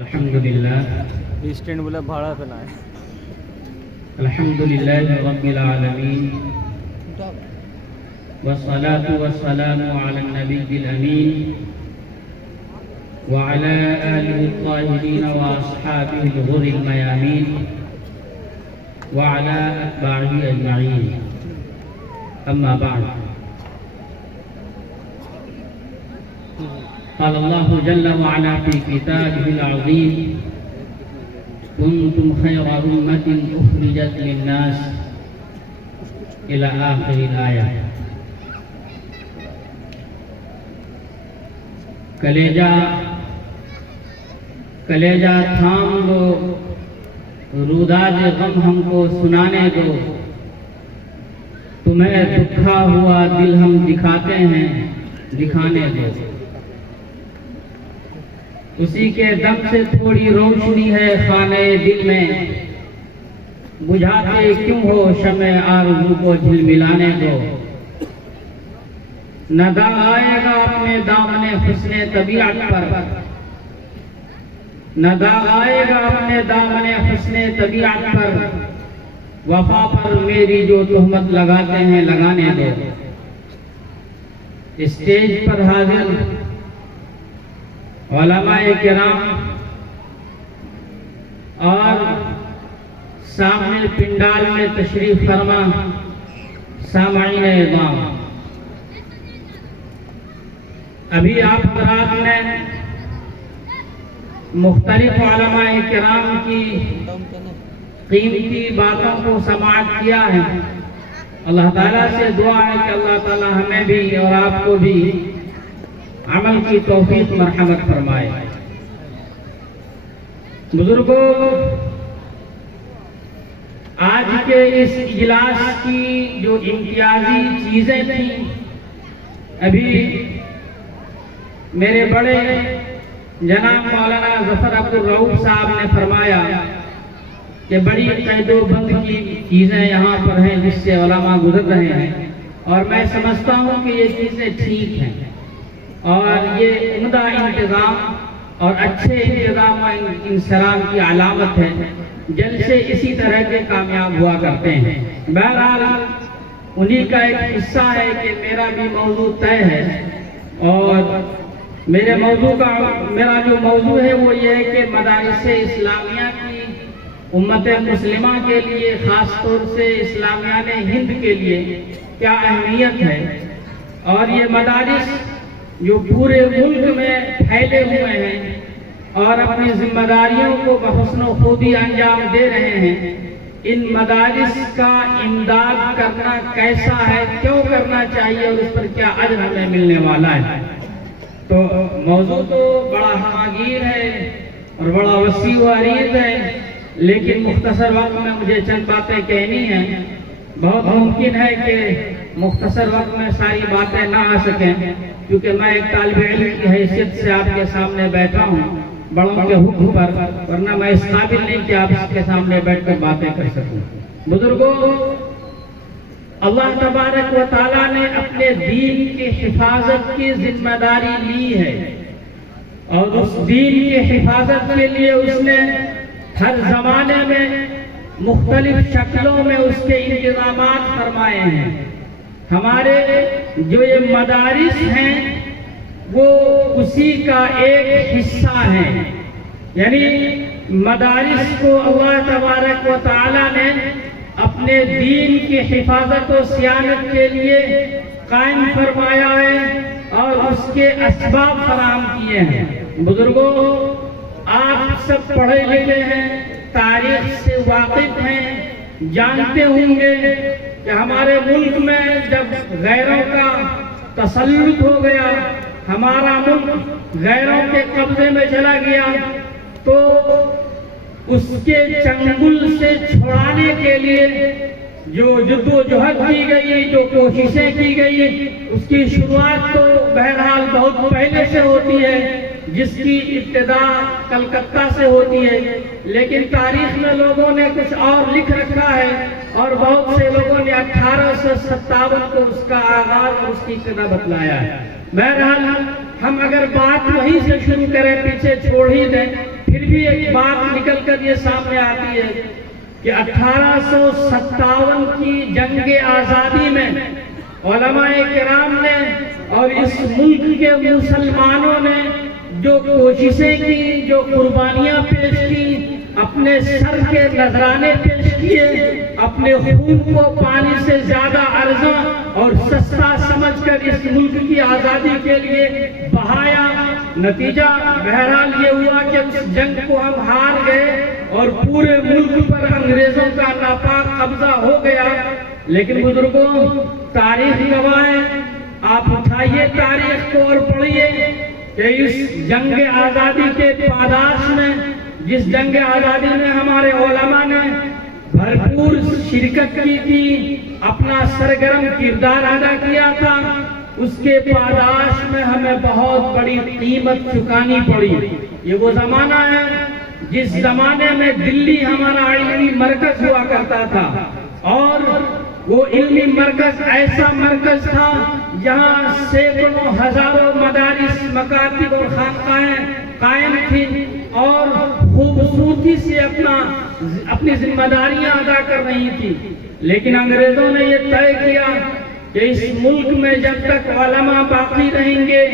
الحمدللہ اسٹینڈ بولا بھاڑا پہ نہ ہے. الحمدللہ رب العالمین والصلاة والسلام على النبي الأمين وعلى آله الطاهرين وأصحابه الغر الميامين وعلى أتباعه أجمعين. أما بعد، قال الله جل وعلا في كتابه العظيم: كنتم خير أمة أخرجت للناس إلى آخر الآية. کلیجہ تھام دو، روداد غم ہم کو سنانے دو، تمہیں دکھا ہوا دل ہم دکھاتے ہیں، دکھانے دو. اسی کے دم سے تھوڑی روشنی ہے خانے دل میں، بجھاتے کیوں ہو شمع آرزو کو جھلملانے دو. ندا آئے گا اپنے دامن حسن طبیعت پر، ندا آئے گا اپنے دامن حسن طبیعت پر، وفا پر میری جو تہمت لگاتے ہیں لگانے دو. اسٹیج پر حاضر علماء کرام اور سامنے پنڈال میں تشریف فرما سامعین اعظام، ابھی آپ حضرات نے مختلف علماء کرام کی قیمتی باتوں کو سماعت کیا ہے. اللہ تعالیٰ سے دعا ہے کہ اللہ تعالیٰ ہمیں بھی اور آپ کو بھی عمل کی توفیق مرحمت فرمائے. بزرگوں، آج کے اس اجلاس کی جو امتیازی چیزیں تھیں، ابھی میرے بڑے جناب مولانا ظفر عبدالرؤوف صاحب نے فرمایا کہ بڑی قید و بند کی چیزیں یہاں پر ہیں جس سے علماء گزر رہے ہیں، اور میں سمجھتا ہوں کہ یہ چیزیں ٹھیک ہیں اور یہ عمدہ انتظام اور اچھے انتظام و انسرام کی علامت ہے. جلسے اسی طرح کے کامیاب ہوا کرتے ہیں. بہرحال انہی کا ایک حصہ ہے کہ میرا بھی موضوع طے ہے، اور میرا جو موضوع ہے وہ یہ ہے کہ مدارس اسلامیہ کی امت مسلمہ کے لیے، خاص طور سے اسلامیان ہند کے لیے کیا اہمیت ہے، اور یہ مدارس جو پورے ملک میں پھیلے ہوئے ہیں اور اپنی ذمہ داریوں کو بحسن و خوبی انجام دے رہے ہیں، ان مدارس کا امداد کرنا کیسا ہے، کیوں کرنا چاہیے، اور اس پر کیا اجر ہمیں ملنے والا ہے. تو موضوع تو بڑا ہماگیر ہے اور بڑا وسیع و عریض ہے، لیکن مختصر وقت میں مجھے چند باتیں کہنی ہیں. بہت ممکن ہے کہ مختصر وقت میں ساری باتیں نہ آ سکیں، کیونکہ میں ایک طالب علم کی حیثیت سے آپ کے سامنے بیٹھا ہوں بڑوں کے حکم پر، ورنہ میں اس قابل نہیں کہ آپ کے سامنے بیٹھ کر باتیں کر سکوں. بزرگوں، اللہ تبارک و تعالیٰ نے اپنے دین کی حفاظت کی ذمہ داری لی ہے، اور اس دین کی حفاظت کے لیے اس نے ہر زمانے میں مختلف شکلوں میں اس کے انتظامات فرمائے ہیں. ہمارے جو یہ مدارس ہیں وہ اسی کا ایک حصہ ہیں. یعنی مدارس کو اللہ تبارک و تعالیٰ نے اپنے دین کی حفاظت و صیانت کے لیے قائم فرمایا ہے اور اس کے اسباب فراہم کیے ہیں. بزرگوں، آپ سب پڑھے لکھے ہیں، تاریخ سے واقف ہیں، جانتے ہوں گے کہ ہمارے ملک میں جب غیروں کا تسلط ہو گیا، ہمارا ملک غیروں کے قبضے میں چلا گیا، تو اس کے چنگل سے چھڑانے کے لیے جو جدوجہد کی گئی، جو کوششیں کی گئی، اس کی شروعات تو بہرحال بہت پہلے سے ہوتی ہے، جس کی ابتدا کلکتہ سے ہوتی ہے، لیکن تاریخ میں لوگوں نے کچھ اور لکھ رکھا ہے، اور بہت سے لوگوں نے 1857 کو اس کا آغاز اور اس کی ابتدا بتلایا ہے. بہرحال ہم اگر بات وہیں سے شروع کریں، پیچھے چھوڑ ہی دیں، پھر بھی ایک بات نکل کر یہ سامنے آتی ہے کہ 1857 کی جنگ آزادی میں علماء کرام نے اور اس ملک کے مسلمانوں نے جو کوششیں کی، جو قربانیاں پیش کی، اپنے سر کے نذرانے پیش کیے، اپنے خون کو پانی سے زیادہ ارزاں اور سستا سمجھ کر اس ملک کی آزادی کے لیے بہایا، نتیجہ بہرحال یہ ہوا کہ اس جنگ کو ہم ہار گئے اور پورے ملک پر انگریزوں کا ناپاک قبضہ ہو گیا۔ لیکن بزرگوں، تاریخ گواہ ہے، آپ اٹھائیے تاریخ کو اور پڑھیے کہ اس جنگ آزادی کے پاداش میں، جس جنگ آزادی میں ہمارے علماء نے بھرپور شرکت کی تھی، اپنا سرگرم کردار ادا کیا تھا، اس کے پاداش میں ہمیں بہت بڑی قیمت چکانی پڑی۔ یہ وہ زمانہ ہے جس زمانے میں دلی ہمارا علمی مرکز ہوا کرتا تھا، اور وہ علمی مرکز ایسا مرکز تھا جہاں سینکڑوں ہزاروں مدارس، مکاتب اور خانقاہیں قائم تھیں اور خوبصورتی سے اپنی ذمہ داریاں ادا کر رہی تھی۔ لیکن انگریزوں نے یہ طے کیا کہ اس ملک میں جب تک علماء باقی رہیں گے،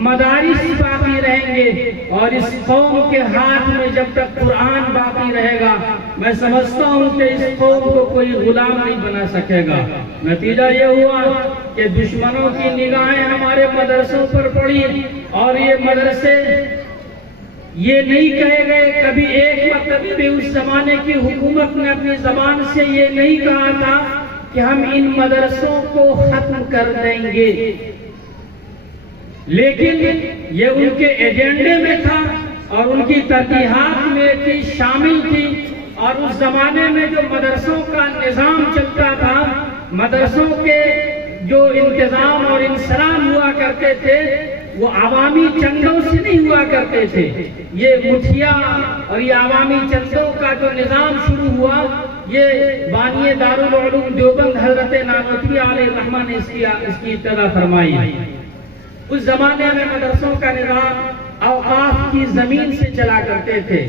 مدارس باقی رہیں گے، اور اس قوم کے ہاتھ میں جب تک قرآن باقی رہے گا، میں سمجھتا ہوں کہ اس قوم کو کوئی غلام نہیں بنا سکے گا۔ نتیجہ یہ ہوا کہ دشمنوں کی نگاہیں ہمارے مدرسوں پر پڑی، اور یہ مدرسے یہ نہیں کہے گئے، کبھی ایک مرتبہ بھی اس زمانے کی حکومت نے اپنی زبان سے یہ نہیں کہا تھا کہ ہم ان مدرسوں کو ختم کر دیں گے، لیکن یہ ان کے ایجنڈے میں تھا اور ان کی ترجیحات میں تھی، شامل تھی۔ اور اس زمانے میں جو مدرسوں کا نظام چلتا تھا، مدرسوں کے جو انتظام اور انسلام ہوا کرتے تھے، وہ عوامی چندوں سے نہیں ہوا کرتے تھے۔ یہ مٹھیا اور یہ عوامی چندوں کا جو نظام شروع ہوا، یہ بانی دارالعلوم دیوبند حضرت نانوتوی علیہ الرحمہ نے اس کی ابتدا فرمائی ہے۔ اس زمانے میں مدرسوں کا نظام اوقاف کی زمین سے چلا کرتے تھے۔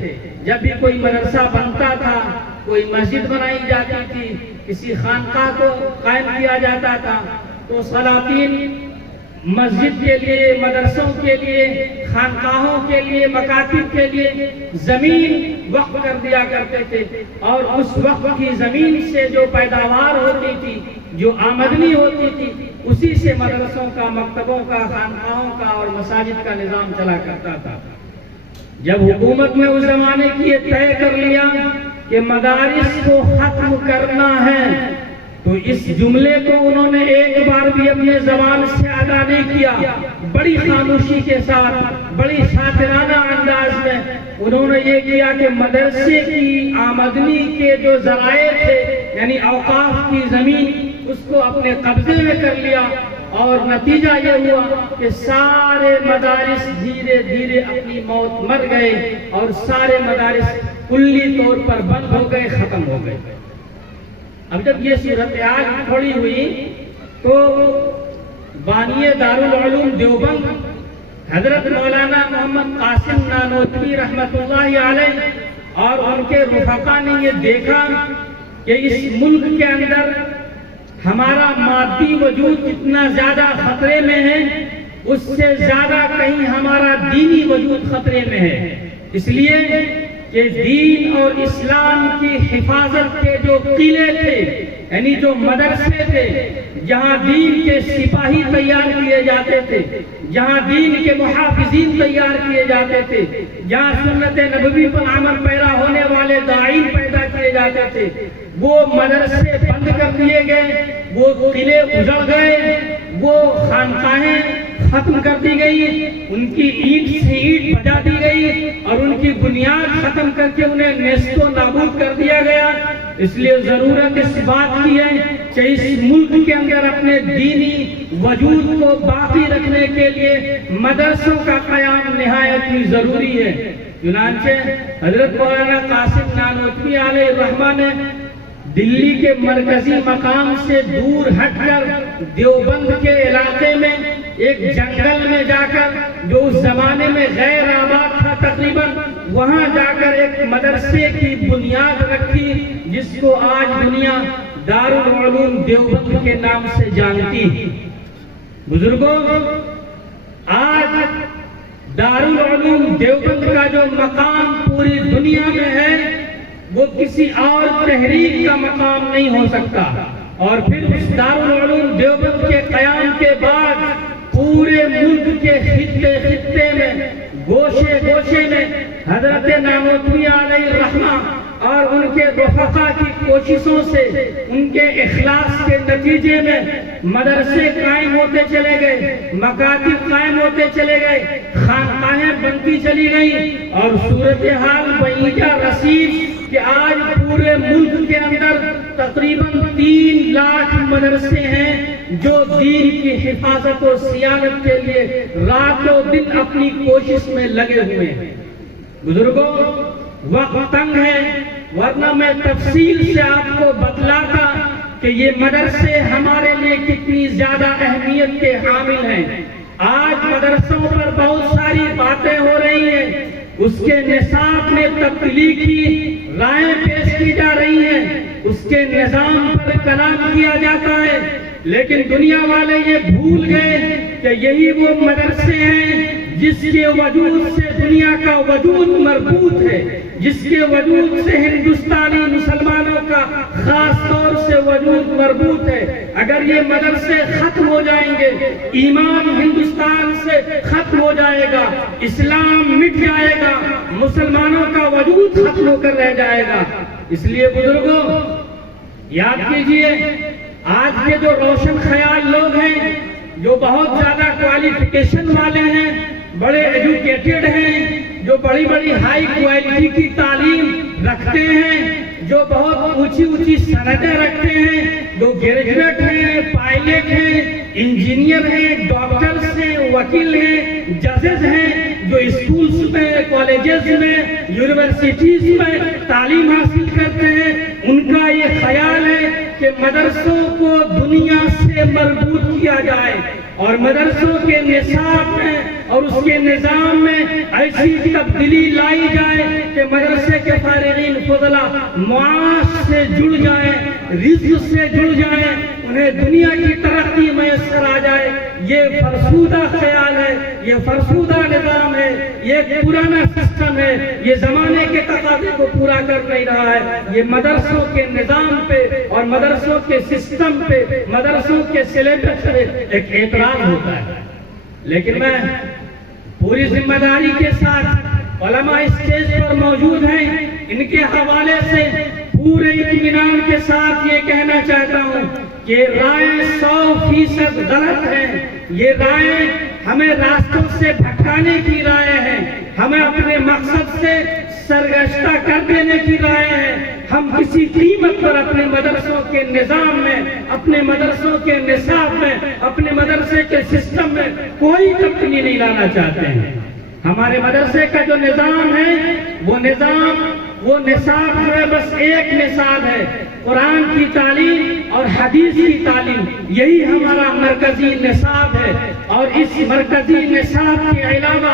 جب بھی کوئی مدرسہ بنتا تھا، کوئی مسجد بنائی جاتی تھی، کسی خانقاہ کو قائم کیا جاتا تھا، تو سلاطین مسجد کے لیے، مدرسوں کے لیے، خانقاہوں کے لیے، مکاتب کے لیے زمین وقف کر دیا کرتے تھے، اور اس وقف کی زمین سے جو پیداوار ہوتی تھی، جو آمدنی ہوتی تھی، اسی سے مدرسوں کا، مکتبوں کا، خانقاہوں کا اور مساجد کا نظام چلا کرتا تھا۔ جب حکومت نے اس زمانے کی یہ طے کر لیا کہ مدارس کو ختم کرنا ہے، تو اس جملے کو انہوں نے ایک بار بھی اپنے زبان سے ادا نہیں کیا۔ بڑی خاموشی کے ساتھ، بڑی شاطرانہ انداز میں انہوں نے یہ کیا کہ مدرسے کی آمدنی کے جو ذرائع تھے، یعنی اوقاف کی زمین، اس کو اپنے قبضے میں کر لیا، اور نتیجہ یہ ہوا کہ سارے مدارس دھیرے دھیرے اپنی موت مر گئے، اور سارے مدارس کلی طور پر بند ہو گئے، ختم ہو گئے۔ اب جب یہ صورتحال کھڑی ہوئی تو بانی دارالعلوم دیوبند حضرت مولانا محمد قاسم نانوتوی رحمۃ اللہ علیہ اور ان کے رفقا نے یہ دیکھا کہ اس ملک کے اندر ہمارا مادی وجود کتنا زیادہ خطرے میں ہے، اس سے زیادہ کہیں ہمارا دینی وجود خطرے میں ہے۔ اس لیے کہ دین اور اسلام کی حفاظت کے جو قلعے تھے، یعنی جو مدرسے تھے، جہاں دین کے سپاہی تیار کیے جاتے تھے، جہاں دین کے محافظین تیار کیے جاتے تھے، جہاں سنت نبوی پر عمل پیرا ہونے والے داعین پیدا کیے جاتے تھے، وہ مدرسے بند کر دیے گئے، وہ قلعے اجڑ گئے، وہ خانقاہیں ختم کر دی گئی، ان کی اینٹ سے اینٹ بجا دی گئی، اور ان کی بنیاد ختم کر کے انہیں نیست و نابود کر دیا گیا۔ اس لیے ضرورت اس بات کی ہے کہ اس ملک کے اندر اپنے دینی وجود کو باقی رکھنے کے لیے مدرسوں کا قیام نہایت ہی ضروری ہے۔ چنانچہ حضرت مولانا قاسم نانوتوی علیہ الرحمہ نے دلی کے مرکزی مقام سے دور ہٹ کر دیوبند کے علاقے میں ایک جنگل میں جا کر، جو اس زمانے میں غیر آباد تھا تقریباً، وہاں جا کر ایک مدرسے کی بنیاد رکھی جس کو آج دنیا دارالعلوم دیوبند کے نام سے جانتی ہے۔ بزرگوں، آج دارالعلوم دیوبند کا جو مقام پوری دنیا میں ہے وہ کسی اور تحریک کا مقام نہیں ہو سکتا، اور پھر اس دارالعلوم دیوبند کے قیام کے بعد پورے ملک کے خطے خطے میں گوشے گوشے میں حضرت نانوتوی علیہ الرحمہ اور ان کے رفقا کی کوششوں سے، ان کے اخلاص کے نتیجے میں مدرسے قائم ہوتے چلے گئے، مکاتب قائم ہوتے چلے گئے، خانقاہیں بنتی چلی گئیں، اور صورتحال بعیدہ رسید کہ آج پورے ملک کے اندر تقریباً 3 لاکھ مدرسے ہیں جو دین کی حفاظت و صیانت کے لیے رات و دن اپنی کوشش میں لگے ہوئے ہیں۔ بزرگوں، وقت تنگ ہے، ورنہ میں تفصیل سے آپ کو بتلاتا کہ یہ مدرسے ہمارے لیے کتنی زیادہ اہمیت کے حامل ہیں۔ آج مدرسوں پر بہت ساری باتیں ہو رہی ہیں، اس کے نصاب میں تبدیلی کی رائیں پیش کی جا رہی ہیں، اس کے نظام پر کلام کیا جاتا ہے، لیکن دنیا والے یہ بھول گئے کہ یہی وہ مدرسے ہیں جس کے وجود سے دنیا کا وجود مربوط ہے، جس کے وجود سے ہندوستانی مسلمانوں کا خاص طور سے وجود مربوط ہے۔ اگر یہ مدرسے ختم ہو جائیں گے، ایمان ہندوستان سے ختم ہو جائے گا، اسلام مٹ جائے گا، مسلمانوں کا وجود ختم ہو کر رہ جائے گا۔ اس لیے بزرگوں، یاد کیجئے، آج کے جو روشن خیال لوگ ہیں، جو بہت زیادہ کوالیفیکیشن والے ہیں، بڑے ایجوکیٹڈ ہیں، جو بڑی بڑی ہائی کوالٹی کی تعلیم رکھتے ہیں، جو بہت اونچی اونچی سندیں رکھتے ہیں، جو گریجویٹ ہیں، پائلٹ ہیں، انجینئر ہیں، ڈاکٹرز ہیں، وکیل ہیں، ججز ہیں، جو اسکولز میں، کالجز میں، یونیورسٹیز میں تعلیم حاصل کرتے ہیں، ان کا یہ خیال ہے کہ مدرسوں کو دنیا سے مربوط کیا جائے، اور مدرسوں کے نصاب میں اور اس کے نظام میں ایسی تبدیلی لائی جائے کہ مدرسے کے فارغین فضلہ معاش سے جڑ جائیں، رزق سے جڑ جائیں، انہیں دنیا کی ترقی میسر آ جائے۔ یہ فرسودہ خیال ہے، یہ فرسودہ نظام ہے، یہ پرانا سسٹم ہے، یہ زمانے کے تقاضے کو پورا کر نہیں رہا ہے۔ یہ مدرسوں کے نظام پہ اور مدرسوں کے سسٹم پہ، مدرسوں کے سلیبس پہ ایک اعتراض ہوتا ہے۔ لیکن میں پوری ذمہ داری کے ساتھ، علماء اسٹیج پر موجود ہیں، ان کے حوالے سے پورے اطمینان کے ساتھ یہ کہنا چاہتا ہوں کہ رائے 100% غلط ہے۔ یہ رائے ہمیں راستوں سے بھٹکانے کی رائے ہے، ہمیں اپنے مقصد سے سرگشتہ کر دینے کی رائے ہے۔ ہم کسی قیمت پر اپنے مدرسوں کے نظام میں، اپنے مدرسوں کے نصاب میں، اپنے مدرسے کے سسٹم میں کوئی تبدیلی نہیں لانا چاہتے ہیں۔ ہمارے مدرسے کا جو نظام ہے، وہ نصاب جو ہے بس ایک نصاب ہے، قرآن کی تعلیم اور حدیث کی تعلیم، یہی ہمارا مرکزی نصاب ہے، اور اس مرکزی نصاب کے علاوہ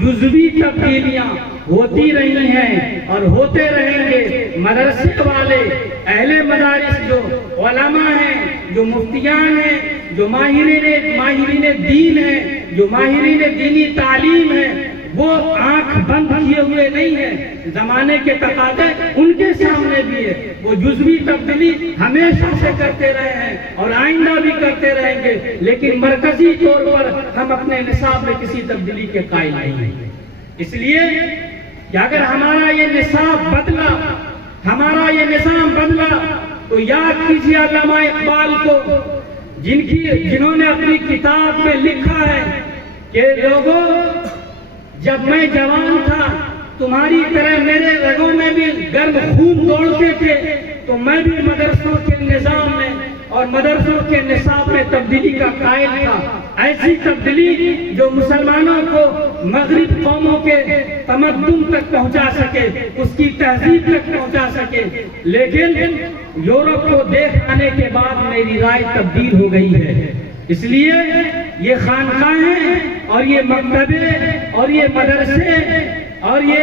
جزوی تبدیلیاں ہوتی رہی ہیں اور ہوتے رہیں گے۔ مدرسے والے، اہل مدارس جو علماء ہیں، جو مفتیان ہیں، جو ماہرین دین ہیں، جو ماہرین دینی تعلیم ہیں، وہ آنکھ بند کیے ہوئے نہیں ہیں۔ زمانے کے تقاضے ان کے سامنے بھی ہے، وہ جزوی تبدیلی ہمیشہ سے کرتے رہے ہیں اور آئندہ بھی کرتے رہیں گے، لیکن مرکزی طور پر ہم اپنے نصاب میں کسی تبدیلی کے قائل نہیں ہیں۔ اس لیے کہ اگر ہمارا یہ نصاب بدلا، ہمارا یہ نظام بدلا، تو یاد کیجیے علامہ اقبال کو، جنہوں نے اپنی کتاب میں لکھا ہے کہ لوگوں، جب میں جوان تھا تمہاری طرح میرے رگوں میں بھی گرم خون دوڑتے تھے، تو میں بھی مدرسوں کے نظام میں اور مدرسوں کے نصاب میں تبدیلی کا قائل تھا۔ ایسی تبدیلی جو مسلمانوں کو مغرب قوموں کے تمدن تک پہنچا سکے، اس کی تہذیب تک پہنچا سکے، لیکن یورپ کو دیکھ آنے کے بعد میری رائے تبدیل ہو گئی ہے۔ اس لیے یہ خانقاہیں اور یہ مکتبے اور یہ مدرسے اور یہ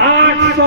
800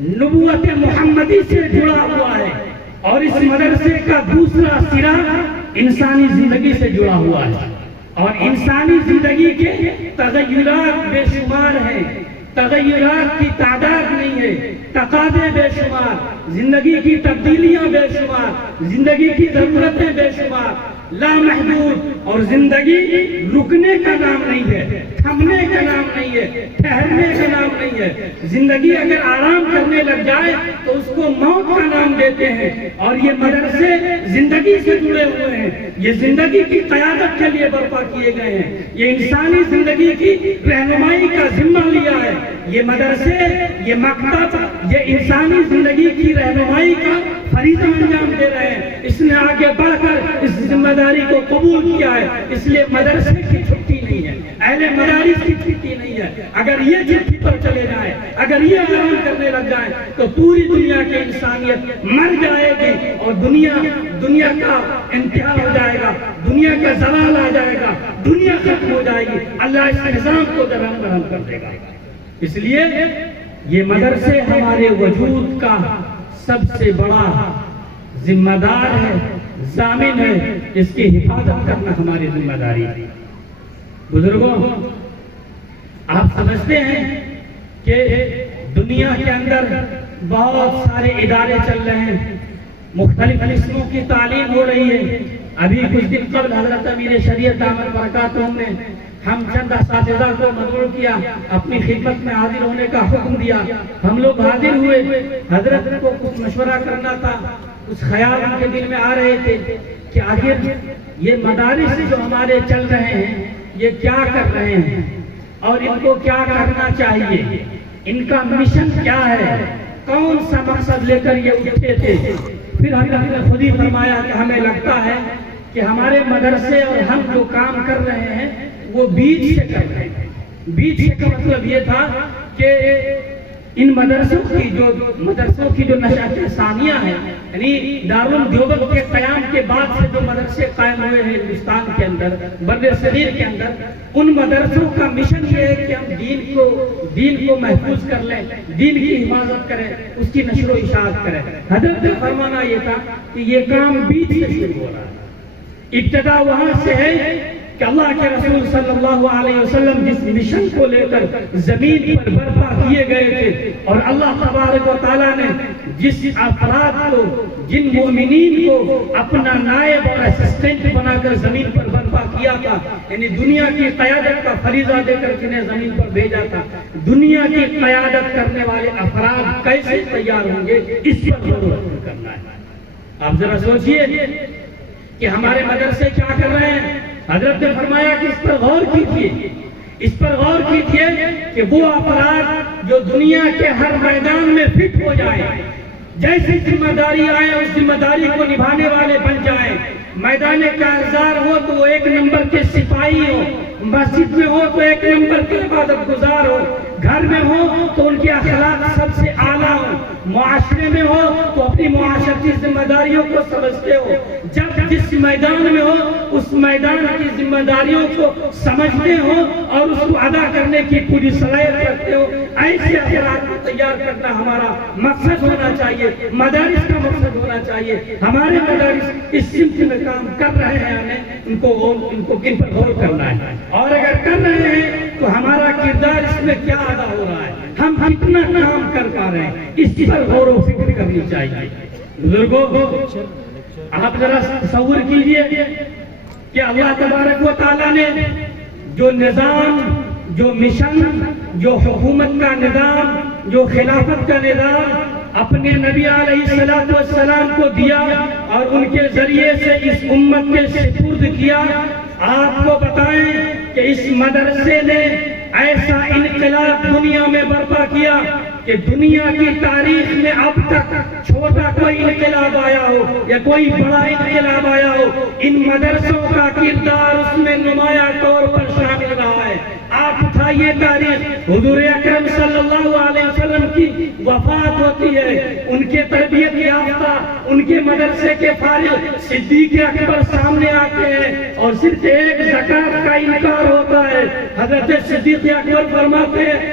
نبوت محمدی سے جڑا ہوا ہے، اور اس مدرسے کا دوسرا سرا انسانی زندگی سے جڑا ہوا ہے، اور انسانی زندگی کے تغیرات بے شمار ہیں، تغیرات کی تعداد نہیں ہے، تقاضے بے شمار، زندگی کی تبدیلیاں بے شمار، زندگی کی ضرورتیں بے شمار، لامحدود، اور زندگی رکنے کا نام نہیں ہے، تھمنے کا نام نہیں ہے، ٹھہرنے کا نام نہیں ہے۔ زندگی اگر آرام کرنے لگ جائے تو اس کو موت کا نام دیتے ہیں، اور یہ مدرسے زندگی سے جڑے ہوئے ہیں، یہ زندگی کی قیادت کے لیے برپا کیے گئے ہیں، یہ انسانی زندگی کی رہنمائی کا ذمہ لیا ہے۔ یہ مدرسے، یہ مکتب، یہ انسانی زندگی کی رہنمائی کا فریضہ انجام دے رہے ہیں۔ اس نے آگے بڑھ کر اس ذمہ داری کو قبول کیا ہے، اس لیے مدرسے کی چھٹی نہیں ہے، اہل مدارس کی چھٹی نہیں ہے۔ اگر یہ چھٹی پر چلے جائیں، اگر یہ آرام کرنے لگ جائیں تو پوری دنیا کی انسانیت مر جائے گی، اور دنیا کا انتہا ہو جائے گا، دنیا کا زوال آ جائے گا، دنیا ختم ہو جائے گی، اللہ اس نظام کو درہم برہم کر دے گا۔ اس لیے یہ مدرسے ہمارے وجود کا سب سے بڑا ذمہ دار ہے، ضامن ہے، اس کی حفاظت کرنا ہماری ذمہ داری ہے۔ بزرگوں، آپ سمجھتے ہیں کہ دنیا کے اندر بہت سارے ادارے چل رہے ہیں، مختلف قسموں کی تعلیم ہو رہی ہے۔ ابھی کچھ دن قبل حضرت امیر شریعت دامت برکاتہم نے ہم چند اساتذہ کو مدعو کیا، اپنی خدمت میں حاضر ہونے کا حکم دیا۔ ہم لوگ حاضر ہوئے، حضرت کو کچھ مشورہ کرنا تھا، کچھ خیال ان کے دل میں آ رہے تھے کہ آخر یہ مدارس جو ہمارے چل رہے ہیں یہ کیا کر رہے ہیں، اور ان کو کیا کرنا چاہیے، ان کا مشن کیا ہے، کون سا مقصد لے کر یہ اٹھے تھے۔ پھر حضرت نے خود ہی فرمایا کہ ہمیں لگتا ہے کہ ہمارے مدرسے اور ہم جو کام کر رہے ہیں وہ بیچ سے کر رہے ہیں۔ بیچ سے کا مطلب یہ تھا کہ ان مدرسوں کی جو نشأت ثانیہ ہے، یعنی دارالدیوبند کے قیام کے بعد سے جو مدرسے قائم ہوئے ہیں ہندوستان کے اندر، بر صغیر کے اندر، ان مدرسوں کا مشن یہ ہے کہ ہم دین کو محفوظ کر لیں، دین کی حفاظت کریں، اس کی نشر و اشاعت کریں۔ حضرت کا فرمانا یہ تھا کہ یہ کام بیچ سے شروع ہو رہا ہے، ابتدا وہاں سے ہے کہ اللہ کے رسول صلی اللہ علیہ وسلم جس مشن کو لے کر زمین پر برپا کیے گئے تھے، اور اللہ تبارک و تعالیٰ نے جس افراد کو، جن مومنین کو اپنا نائب اور اسسٹنٹ بنا کر زمین پر برپا کیا تھا، یعنی دنیا کی قیادت کا فریضہ دے کر جنہیں زمین پر بھیجا تھا، دنیا کی قیادت کرنے والے افراد کیسے تیار ہوں گے، اس پر غور و فکر کرنا ہے۔ آپ ذرا سوچئے کہ ہمارے مدرسے کیا کر رہے ہیں۔ حضرت نے فرمایا کہ اس پر غور کیجئے، اس پر غور کیجئے کہ وہ افراد جو دنیا کے ہر میدان میں فٹ ہو جائیں، جیسی ذمہ داری آئے اس ذمہ داری کو نبھانے والے بن جائیں۔ میدان کارزار ہو تو وہ ایک نمبر کے سپاہی ہو، مسجد میں ہو تو ایک نمبر کے عبادت گزار ہو، گھر میں ہو تو ان کے اخلاق سب سے اعلیٰ ہو، معاشرے میں ہو تو اپنی معاشرتی ذمہ داریوں کو سمجھتے ہو، جب جس میدان میں ہو اس میدان کی ذمہ داریوں کو سمجھتے ہو اور اس کو ادا کرنے کی پوری صلاحیت رکھتے ہو۔ ایسے افراد کو تیار کرنا ہمارا مقصد ہونا چاہیے، مدارس کا مقصد ہونا چاہیے۔ ہمارے مدارس اس سمت میں کام کر رہے ہیں، ہمیں ان کو کن پر غور کرنا ہے، اور اگر کر رہے ہیں تو ہمارا کردار اس میں کیا ادا ہو رہا ہے، ہم کتنا کام کر پا رہے ہیں، اس پر غور و فکر کرنی چاہیے۔ بزرگوں، آپ ذرا تصور کیجئے کہ اللہ تبارک و تعالیٰ نے جو نظام، جو مشن، جو حکومت کا نظام، جو خلافت کا نظام اپنے نبی علیہ السلام کو دیا اور ان کے ذریعے سے اس امت کے سپرد کیا، آپ کو بتائیں کہ اس مدرسے نے ایسا انقلاب دنیا میں برپا کیا کہ دنیا کی تاریخ میں اب تک چھوٹا کوئی انقلاب آیا ہو یا کوئی بڑا انقلاب آیا ہو، ان مدرسوں کا کردار اس میں نمایاں طور پر شامل رہا ہے۔ آپ اٹھائیے تاریخ، حضور اکرم صلی اللہ علیہ وسلم کی وفات ہوتی ہے، ان کے تربیت یافتہ، ان کے مدرسے کے فارغ صدیق اکبر سامنے آتے ہیں اور صرف ایک زکوٰۃ کا انکار ہوتا ہے۔ حضرت صدیق اکبر فرماتے ہیں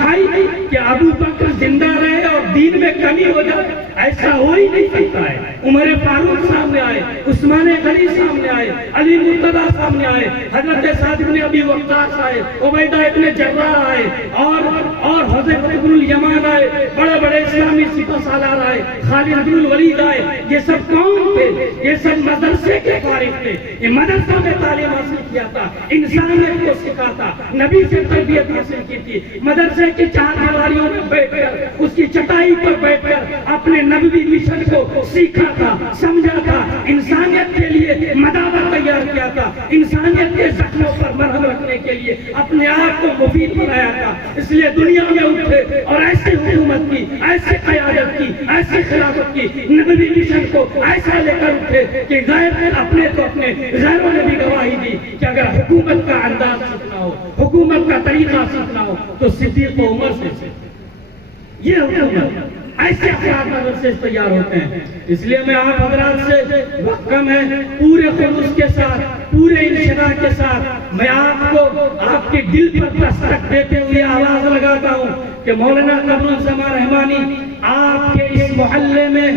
حی کہ ابو بکر زندہ رہے اور دین میں کمی ہو جائے، ایسا ہو ہی نہیں سکتا ہے۔ عمر فاروق سامنے آئے، عثمان غنی سامنے آئے، علی مرتضیٰ سامنے آئے، حضرت سعد بن ابی وقاص آئے، عبیدہ ابن جراح آئے، اور حذیفہ بن الیمان آئے، بڑے بڑے اسلامی سپہ سالار آئے، خالد بن الولید آئے۔ یہ سب کون تھے؟ یہ سب مدرسے کے فارغ تھے۔ یہ مدرسہ میں تعلیم حاصل کیا تھا، انسانیت کو سکھاتا، نبی سے تربیت حاصل کی تھی، مدرسے کی چار دیواریوں میں بیٹھ کر، اس کی چٹائی پر بیٹھ کر اپنے نبوی مشن کو سیکھا تھا، سمجھا تھا، انسانیت کے لیے مداوع تیار کیا تھا، انسانیت کے زخموں پر مرہم رکھنے کے لیے اپنے آپ کو مفید بنایا تھا۔ اس لیے دنیا میں اٹھے اور ایسی حکومت کی، ایسی قیادت کی، ایسی خلافت کی، نبوی مشن کو ایسا لے کر اٹھے کہ غیر اپنے تو اپنے غیروں نے بھی گواہی دی کہ اگر حکومت کا انداز سیکھنا ہو، حکومت کا طریقہ سیکھنا ہو تو صدیق و عمر سے یہ حکومت ایسے افراد مدرسے سے تیار ہوتے ہیں۔ اس لیے میں آپ حضرات سے وقت کم ہے، پورے خلوص کے ساتھ، پورے انشراح کے ساتھ میں آپ کو آپ کے دل پر دستک دیتے ہوئے آواز لگاتا ہوں کہ مولانا قمر الزمان رحمانی آپ کے اس محلے میں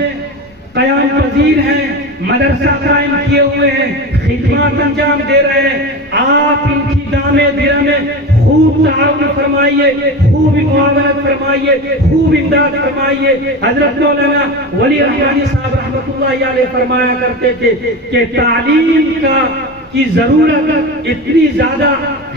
قیام پذیر ہیں، مدرسہ قائم کیے ہوئے ہیں، خدمات انجام دے رہے ہیں۔ آپ ان کی دامے درہ میں خوب تعاون فرمائیے، خوب معاونت فرمائیے، خوب امداد فرمائیے۔ حضرت مولانا ولی رحمانی صاحب رحمۃ اللہ علیہ فرمایا کرتے تھے کہ تعلیم کی ضرورت اتنی زیادہ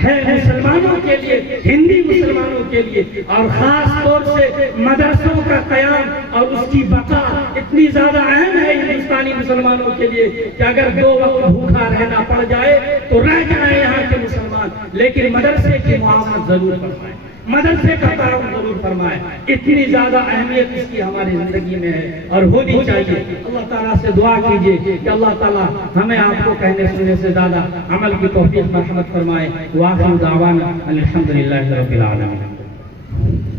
ہے مسلمانوں کے لیے، ہندی مسلمانوں کے لیے، اور خاص طور سے مدرسوں کا قیام اور اس کی بقا اتنی زیادہ اہم ہے ہندوستانی مسلمانوں کے لیے کہ اگر 2 وقت بھوکا رہنا پڑ جائے تو رہ جائیں یہاں کے مسلمان، لیکن مدرسے کی معاونت ضرور فرمائیں، مدرسے کا تعاون ضرور فرمائیں۔ اتنی زیادہ اہمیت اس کی ہماری زندگی میں ہے اور ہونی چاہیے۔ اللہ تعالیٰ سے دعا کیجئے کہ اللہ تعالیٰ ہمیں آپ کو کہنے سننے سے زیادہ عمل کی توفیق مرحمت فرمائے۔ وآخر دعوانا الحمدللہ رب العالمین۔